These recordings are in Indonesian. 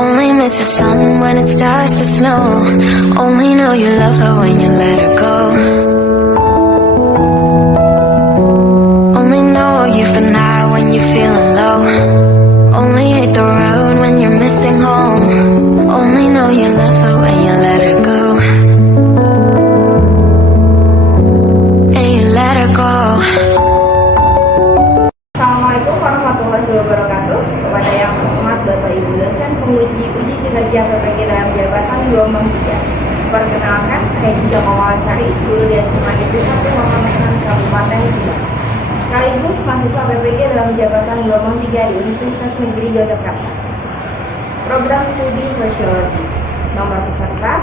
Only miss the sun when it starts to snow. Only know you love her when you let her go. Only know you for now when you're feeling low. Only hate the road when you're missing home. Only know you love her when you let her go. And you let her go. Assalamualaikum warahmatullahi wabarakatuh. Kepada yang terhormat Bapak Ibu dosen penguji uji kinerja PPG dalam jabatan gelombang 3. Perkenalkan, saya Sujah Mawalasari, guru di SMA Negeri 1 Pamekasan Kabupaten Subang. Sekaligus mahasiswa PPG dalam jabatan gelombang 3 di Universitas Negeri Yogyakarta. Program studi sosiologi. Nomor peserta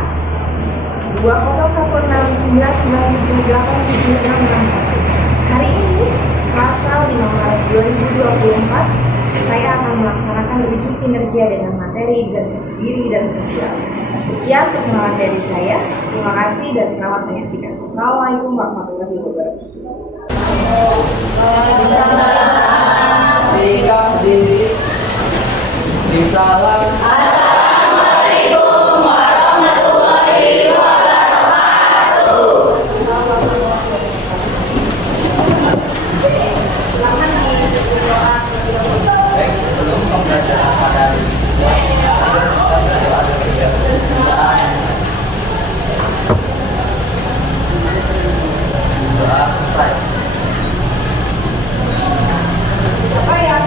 201699787661. Hari ini Selasa 5 Maret 2024, saya akan melaksanakan uji kinerja dengan materi identitas diri dan sosial. Sekian perkenalan dari saya. Terima kasih dan selamat menyaksikan. Assalamualaikum warahmatullahi wabarakatuh. Sikap diri di salam. Assalamualaikum warahmatullahi wabarakatuh. Baik, sebelum pembelajaran pada hari ini, kita berdoa terlebih doa selesai. Apa ya?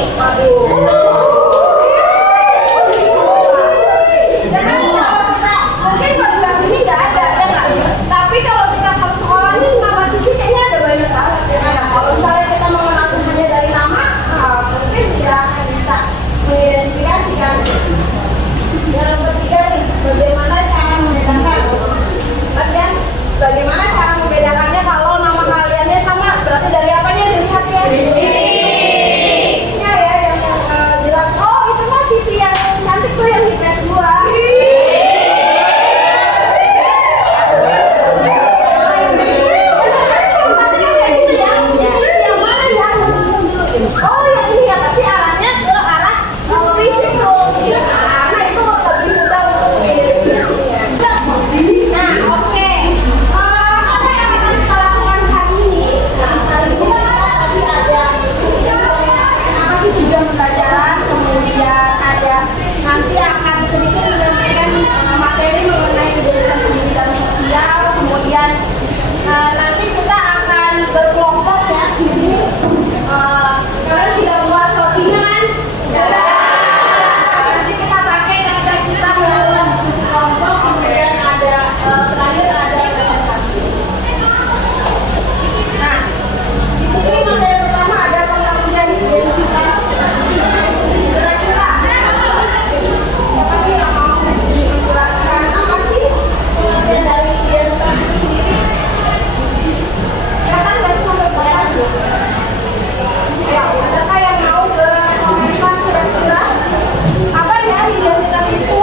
Waduh. Mungkin kalau di sini nggak ada, ya nggak? Tapi kalau kita satu sekolah ini nama Cici kayaknya ada banyak banget ya. Kalau misalnya kita mengenalkan hanya dari nama, mungkin tidak akan bisa mengidentifikasikan. Yang ketiga nih, bagaimana cara membedakan? Bagian bagaimana cara membedakannya kalau nama kaliannya sama? Berarti dari apanya dilihatnya? Fisiknya ya, yang jelas. Oh, itu mah Siti yang cantik tuh yang di kelas 2. Oh yang ini ya, pasti arahnya ke arah fisik tuh. Nah itu lebih mudah untuk mengidentifikasinya. Nah oke, apa yang akan kita lakukan hari ini? Nah hari ini kita tadi ada apa sih tujuan pembelajaran, kemudian ada nanti akan sedikit menyampaikan materi mengenai identitas diri dan sosial, kemudian nanti kita akan berkelompok ya di sini. Kalian sudah buat rotinya kan? Sudah. Nanti kita pakai ketika kita melakukan diskusi kelompok, kemudian ada terakhir ada presentasi. Nah, di sini materi pertama ada pengertian identitas. Kira-kira siapa sih yang mau menjelaskan apa sih pengertian dari identitas sendiri? Kelihatan nggak sih sampai bawah tuh? Ya, adakah yang mau berkomentar kira-kira apa ya identitas itu?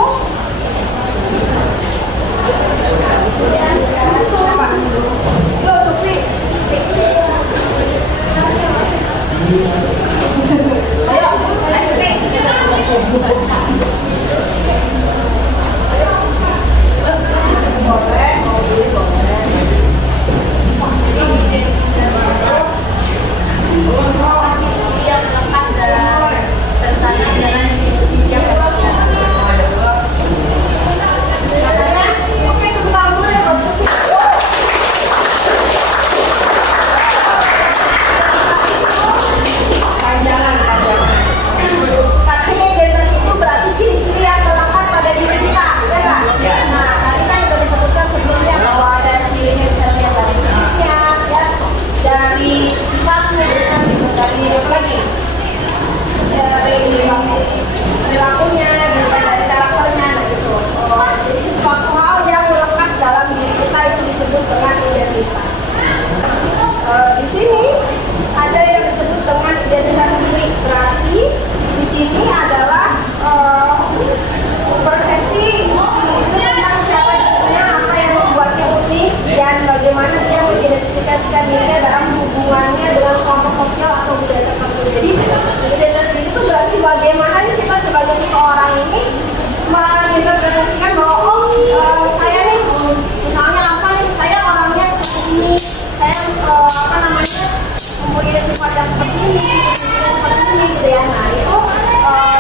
Apa? Yo, Sufi. Ayo, boleh, yang lekat dalam tentang dengan yang makanya, oke tepuk tangan dulu ya Pak Sufi. Panjangan. Tapi identitas itu berarti ciri-ciri yang melekat pada diri kita, ya kan? Nah, tadi kan sudah disebutkan sebelumnya bahwa ada ciri yang bisa dilihat dari fisiknya, ya, dari sifatnya, dari apa lagi? Dari perilakunya, dari karakternya, gitu. Jadi sesuatu hal yang melekat dalam diri kita itu disebut dengan identitas. Di sini ada yang disebut dengan identitas diri. Berarti di sini adalah persepsi tentang siapa dirinya, apa yang membuatnya unik, dan bagaimana dia mengidentifikasikan dirinya dalam hubungannya dengan kelompok sosial atau budaya tertentu. Jadi identitas diri itu berarti bagaimana kita sebagai seseorang ini menginterpretasikan bahwa saya nih misalnya apa nih, saya orangnya seperti ini, saya mempunyai sifat yang seperti ini, gitu ya. Nah itu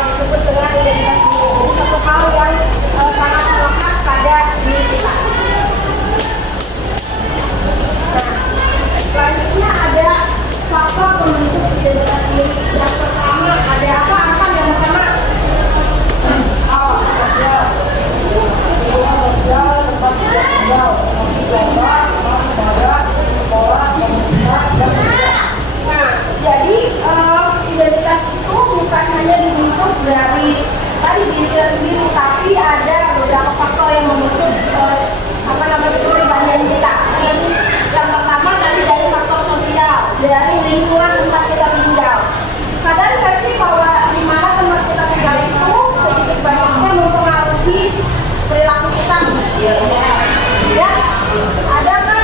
disebut dengan identitas diri. Jadi satu hal yang sangat melekat pada diri kita. Nah, selanjutnya ada faktor pembentuk identitas diri. Yang pertama ada apa? Yang pertama sosial, tempat tinggal, sekolah, komunitas, dan nah, jadi identitas itu bukan hanya dibentuk dari tadi diri kita sendiri, tapi ada beberapa faktor yang membentuk kepribadian kita. Yang pertama tadi dari faktor sosial, dari lingkungan tempat kita tinggal. Sadar nggak sih bahwa di mana tempat kita tinggal itu sedikit banyaknya mempengaruhi perilaku kita? Ya, ada kan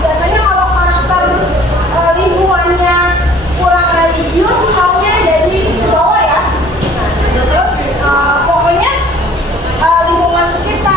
biasanya kalau karakter lingkungannya kurang religius, maunya jadi bawah ya. Terus pokoknya lingkungan sekitar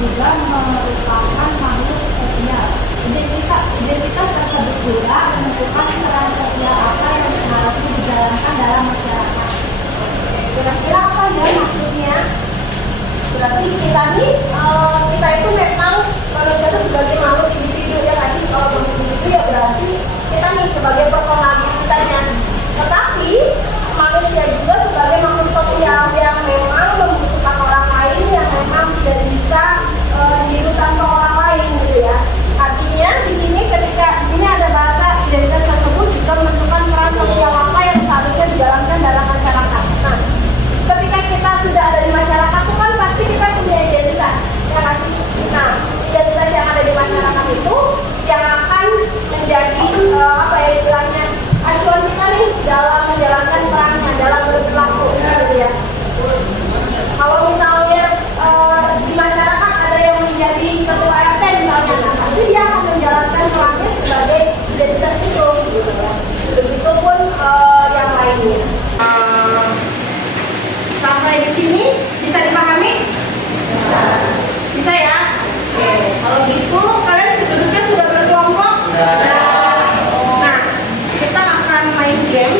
juga merupakan makhluk sosial. Identitas tersebut juga menentukan peran sosial apa yang seharusnya dijalankan dalam masyarakat. Kira-kira apa ya maksudnya? Berarti kita nih, kita itu memang manusia itu sebagai makhluk individu ya kan? Kalau makhluk individu ya berarti kita nih sebagai personalitasnya. Tetapi manusia juga sebagai makhluk sosial yang memang membutuhkan orang lain, yang memang tidak bisa hidup tanpa orang lain gitu ya. Artinya di sini ketika di sini ada bahasa identitas tersebut juga menentukan peran sosial apa yang seharusnya dijalankan dalam masyarakat. Nah, ketika kita sudah ada di masyarakat itu kan pasti kita punya identitas, ya kan? Nah, identitas yang ada di masyarakat itu yang akan menjadi apa ya istilahnya acuan kita nih dalam menjalankan perannya, dalam berperilaku, gitu ya. Kalau misalnya di masyarakat ada yang menjadi ketua RT misalnya, nah pasti dia akan menjalankan perannya sebagai identitas itu, gitu ya. Begitupun yang lainnya. Sampai di sini bisa dipahami? Bisa ya? Oke, kalau gitu kalian duduknya sudah berkelompok? Nah, kita akan main game.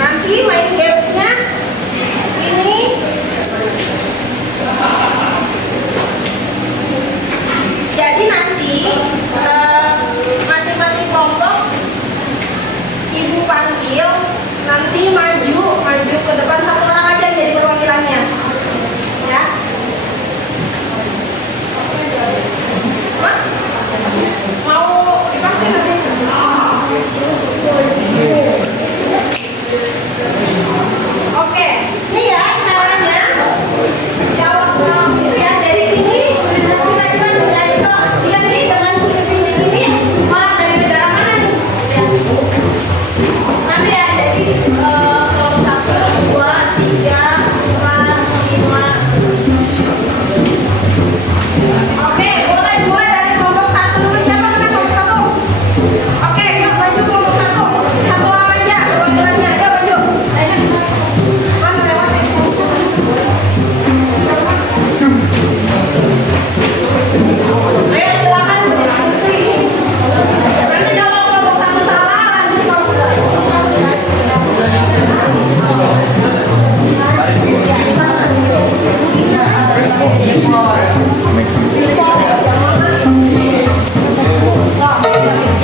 Nanti main gamesnya ini jadi nanti masing-masing kelompok ibu panggil, nanti maju ke depan satu orang aja yang jadi perwakilannya, ya. Hah? Mau dipakai nanti? Oke, ini ya caranya. Jawab itu ya dari sini. Kira-kira dia nih dengan ciri fisik ini orang dari negara mana nih? Ya. Nanti ya jadi kalau 1, 2, 3, 4, 5. Oke, mulai dari kelompok 1 dulu. Siapa kena kelompok 1? Oke, yuk maju kelompok 1. Satu orang aja perwakilannya. Ayo maju. Mana lewat? Ayo silakan berdiskusi. Nanti kalau kelompok 1 salah, lanjut kelompok 2.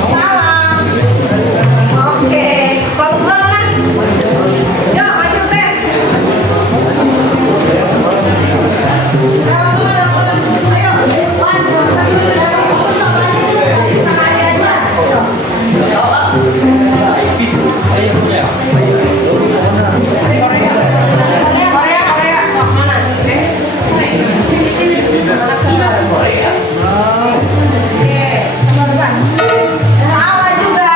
Salah. Oke, kelompok 2 mana? Yuk maju tes. Salah juga.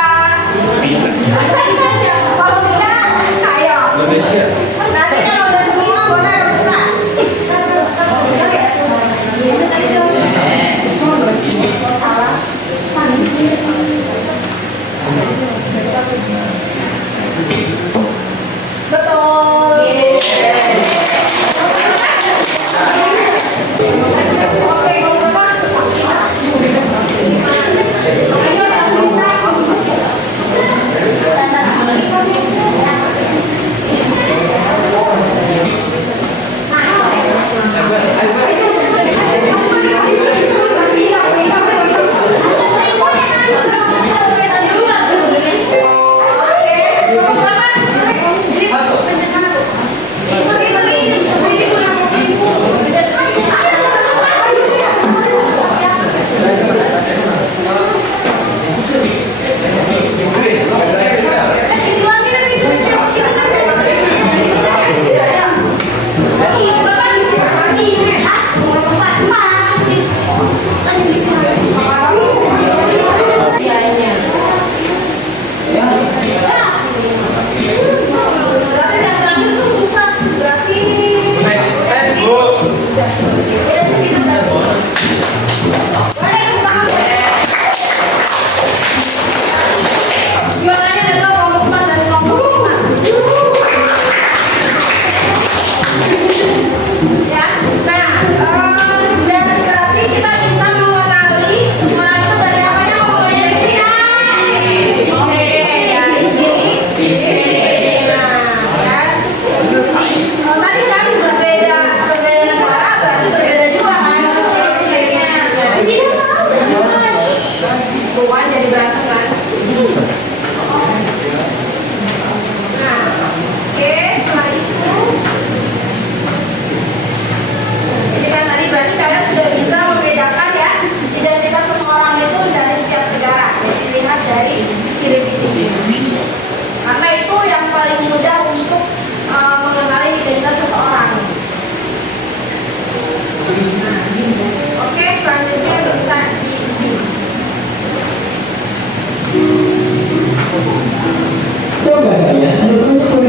Kalau tidak, ayo. Nanti kalau udah semua boleh buka. Betul. Oke, ayo yang bisa.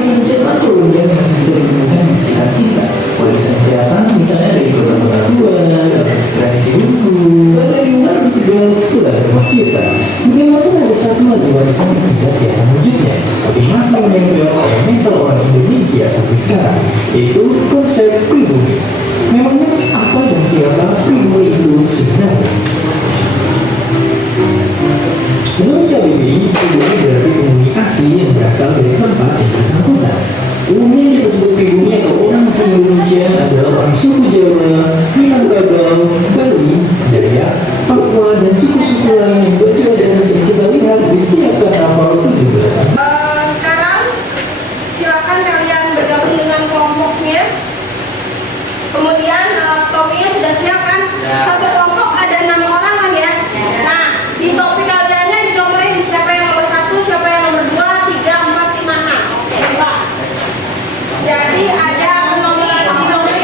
warisan makro yang masih bisa ditemukan di sekitar kita. Warisan kelihatan misalnya dari kota-kota tua, tradisi buku, dan dari luar tinggal sekolah rumah kita. Bagaimanapun ada satu lagi warisan yang tidak tiada wujudnya, tapi masih menempel oleh mental orang Indonesia sampai sekarang, yaitu konsep pribumi. Memangnya apa dan siapa pribumi itu sebenarnya? Menurut KBBI, pribumi berarti penghuni asli yang berasal dari tempat yang bersangkutan. Umumnya kita sebut pribumi atau orang asli Indonesia adalah orang suku Jawa, Minangkabau, Bali, Dayak, Papua, dan suku-suku lain yang baju dan sering kita lihat di setiap karnaval 17-an. Sekarang silakan kalian bergabung dengan kelompoknya. Kemudian topinya sudah siap kan? Satu kelompok ada 6 orang kan ya? Nah, di topi kaliannya dinomorin siapa yang nomor 1, siapa yang nomor 2, 3, 4, 5, 6. Oke, jadi ada penomoran dinomorin.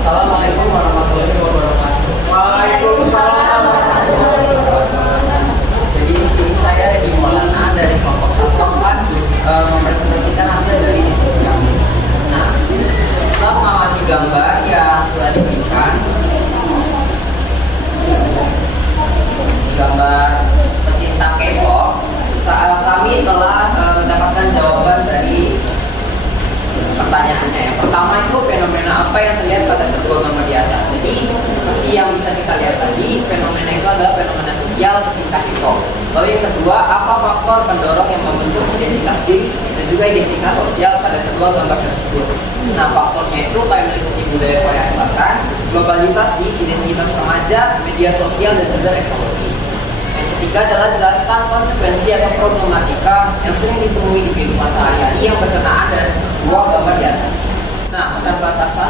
Assalamualaikum warahmatullahi wabarakatuh. Waalaikumsalam. Jadi di sini saya di Maulana dari kelompok 1 mempresentasikan hasil dari diskusi kami. Nah, setelah mengamati gambar yang telah diberikan, gambar pecinta K-pop, saat kami telah mendapatkan jawaban dari pertanyaannya. Yang pertama itu fenomena apa yang terlihat pada kedua gambar di atas. Jadi seperti yang bisa kita lihat tadi, fenomena itu adalah fenomena sosial pecinta K-pop. Lalu yang kedua, apa faktor pendorong yang membentuk identitas diri dan juga identitas sosial pada kedua gambar tersebut. Nah, faktornya itu kayak meliputi budaya Korea Selatan, globalisasi, identitas remaja, media sosial, dan juga ekologi. Yang ketiga adalah jelaskan konsekuensi atau problematika yang sering ditemui di kehidupan sehari-hari yang berkenaan dengan dua gambar di atas. Nah, keterbatasan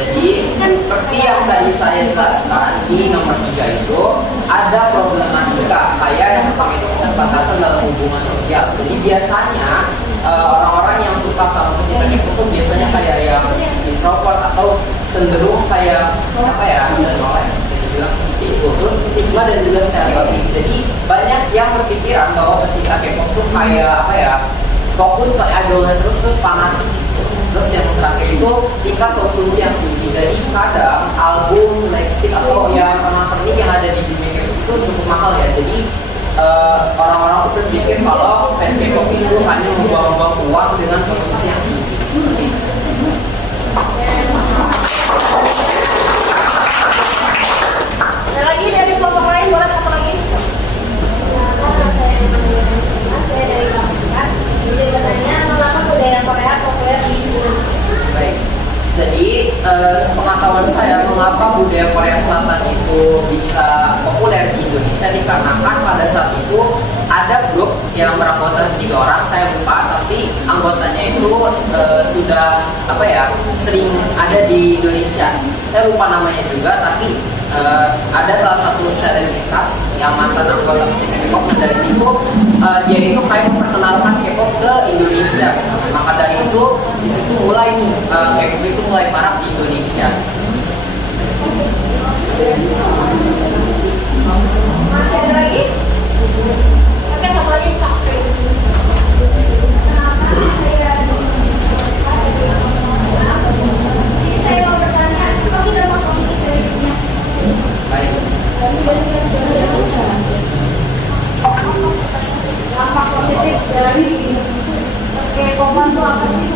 Jadi seperti yang tadi saya jelaskan di nomor 3 itu ada problematika kayak yang pertama itu keterbatasan dalam hubungan sosial. Jadi biasanya orang-orang yang suka sama pecinta K-pop itu biasanya kayak yang introvert atau cenderung kayak apa ya, bilang seperti itu. Terus stigma dan juga stereotip. Jadi banyak yang berpikiran bahwa pecinta K-pop itu kayak apa ya, fokus ke idolnya terus fanatik gitu. Terus yang terakhir itu tingkat konsumsi yang tinggi. Jadi kadang album, lipstick atau yang pernak-pernik yang ada di dunia K-pop itu cukup mahal ya. Jadi orang-orang itu berpikir kalau fans K-pop itu hanya membuang-buang uang dengan konsumsi yang tinggi. Seperti itu. Ada lagi dari kelompok lain, boleh satu lagi? Saya dari Kampung. Jadi katanya mengapa budaya Korea populer di Indonesia? Baik. Jadi sepengetahuan saya mengapa budaya Korea Selatan itu bisa populer di Indonesia dikarenakan pada saat itu ada grup yang beranggotakan 3 orang, saya lupa, tapi anggotanya itu sudah apa ya, sering ada di Indonesia. Saya lupa namanya juga, tapi ada salah satu selebritas yang mantan anggota pecinta K-pop, dan dari situ dia itu kayak memperkenalkan K-pop ke Indonesia. Maka dari itu di situ mulai nih K-pop itu mulai marak di Indonesia. Masih ada lagi? Oke, satu lagi Kak. Saya mau bertanya, apa sih dampak positif dari dunia? Baik. Dampak positif dari K-popan itu apa sih?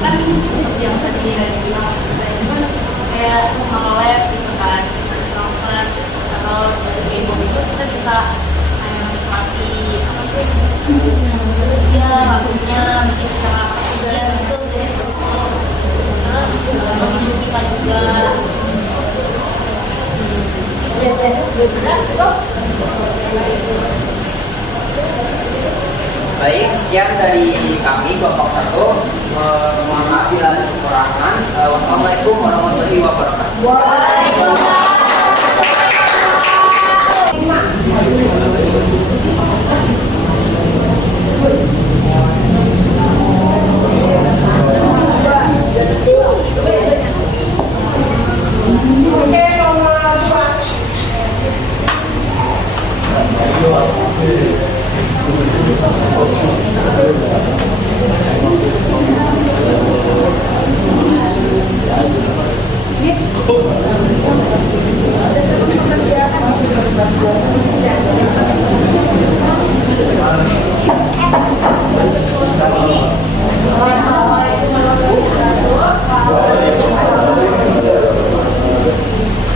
Kan seperti yang tadi saya bilang, kayak nge-lab gitu kan, nonton atau dari K-pop itu kita bisa kayak menikmati apa sih, ya lagunya, bikin kita apa juga gitu, terus hidup kita juga. Baik, sekian dari kami kelompok 1. Mohon maaf bila ada kekurangan. Wassalamualaikum warahmatullahi wabarakatuh. Oke, nomor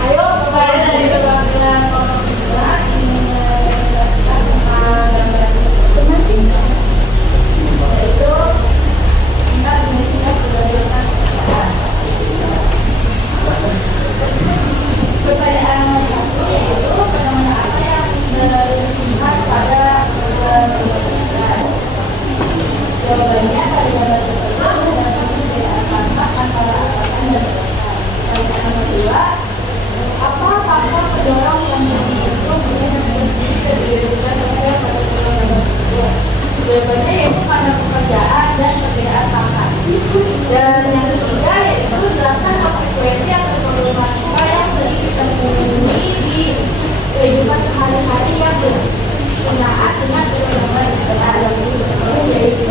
Ayo, kembali dari keterampilan nomor 2 ini menjelaskan tentang gambaran informasi. Yaitu tingkat intensitas berdasarkan keadaan. Pertanyaan nomor 1 yaitu fenomena apa yang dilihat pada gambaran keadaan? Jawabannya pada gambar tersebut berdasarkan perbedaan kontak antara atasan dan bawahan. Pertanyaan nomor 2, apa faktor pendorong yang mendukung kedudukan Korea pada bulan nomor 2? Jawabannya yaitu karena pekerjaan dan perbedaan pangkat. Dan yang ketiga yaitu jelaskan frekuensi atau problematika yang sering kita temui di kehidupan sehari-hari yang berkenaan dengan fenomena keadaan. Yaitu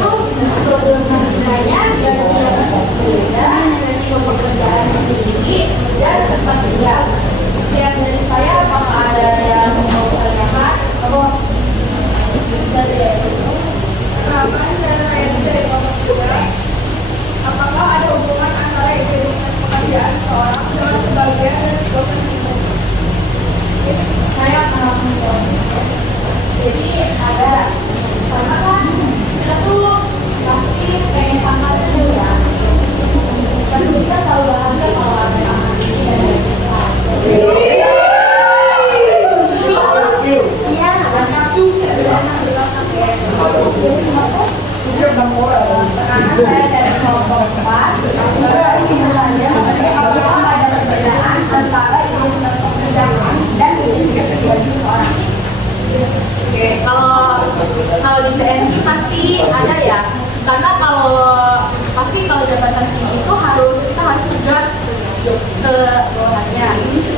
problematikanya dari yang berbeda, resiko pekerjaan yang tinggi, dan tempat tinggal. Sekian dari saya, apakah ada yang mau tanyakan? Apakah ada hubungan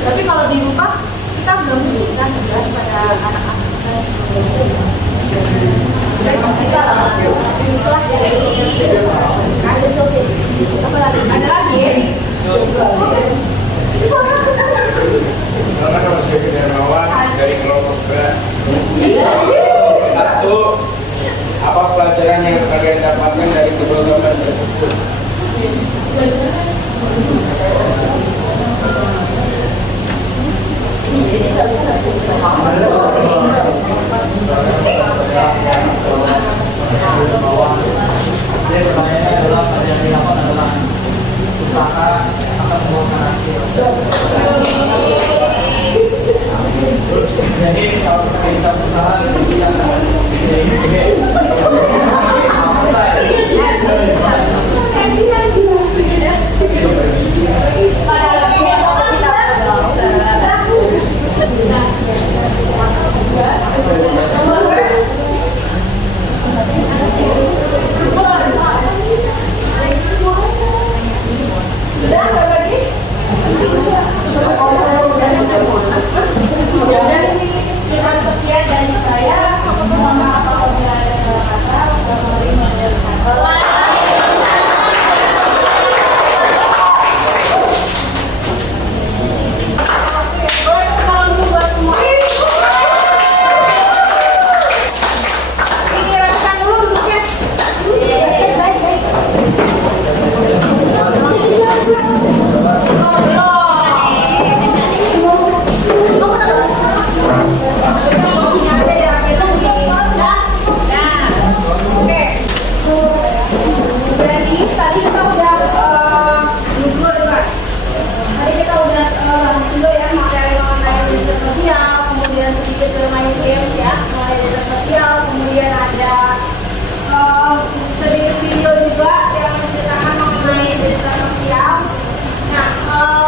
Tapi kalau di rumah kita belum memberikan tugas pada anak-anak kita. Itulah dari apa lagi? Ada lagi? Karena kalau sebagai dermawan dari kelompok B, satu, apa pelajaran yang kalian dapatkan dari kedua gambar tersebut? Pertanyaannya adalah pelajaran yang dilakukan adalah usaha akan membuahkan hasil. Jadi kalau kita usaha kita akan Sekian dari saya. Mohon maaf apabila ada salah kata. Sedikit video juga yang menceritakan mengenai berita sosial. Nah,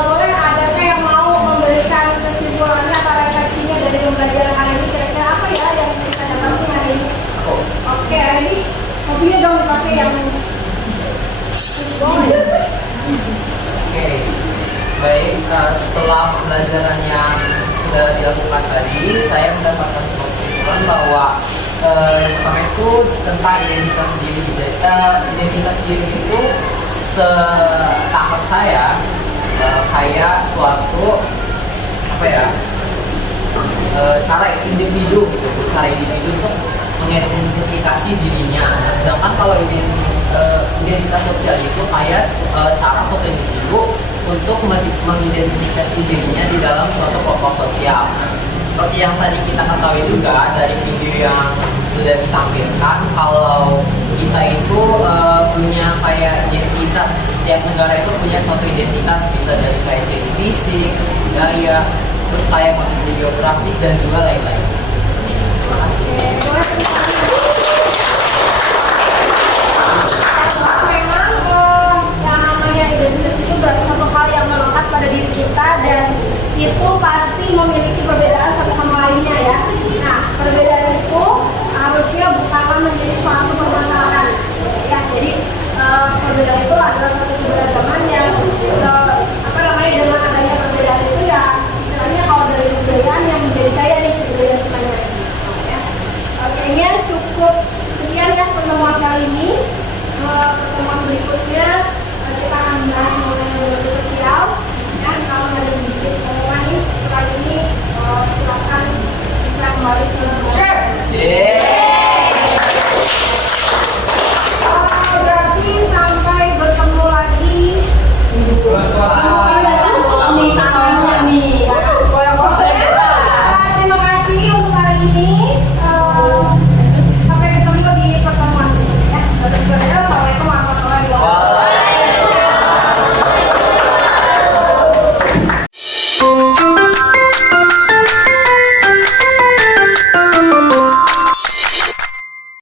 boleh adakah yang mau memberikan kesimpulannya atau refleksinya dari pembelajaran hari ini? Kira-kira apa ya yang kita dapatkan hari ini? Oke, hari ini mobilnya dong dipakai yang Oke, baik. Setelah pembelajaran yang sudah dilakukan tadi, saya mendapatkan sebuah kesimpulan bahwa yang pertama itu tentang identitas diri. Identitas diri itu setakat saya kayak suatu apa ya, cara individu gitu. Cara individu untuk mengidentifikasi dirinya. Nah, sedangkan kalau identitas sosial itu kayak cara suatu individu untuk mengidentifikasi dirinya di dalam suatu kelompok sosial. Seperti yang tadi kita ketahui juga dari video yang sudah ditampilkan, kalau kita itu punya kayak identitas. Setiap negara itu punya suatu identitas, bisa dari kayak ciri fisik, budaya, terus kayak kondisi geografis dan juga lain-lain. Terima kasih. memang yang namanya identitas itu berarti satu hal yang melekat pada diri kita dan itu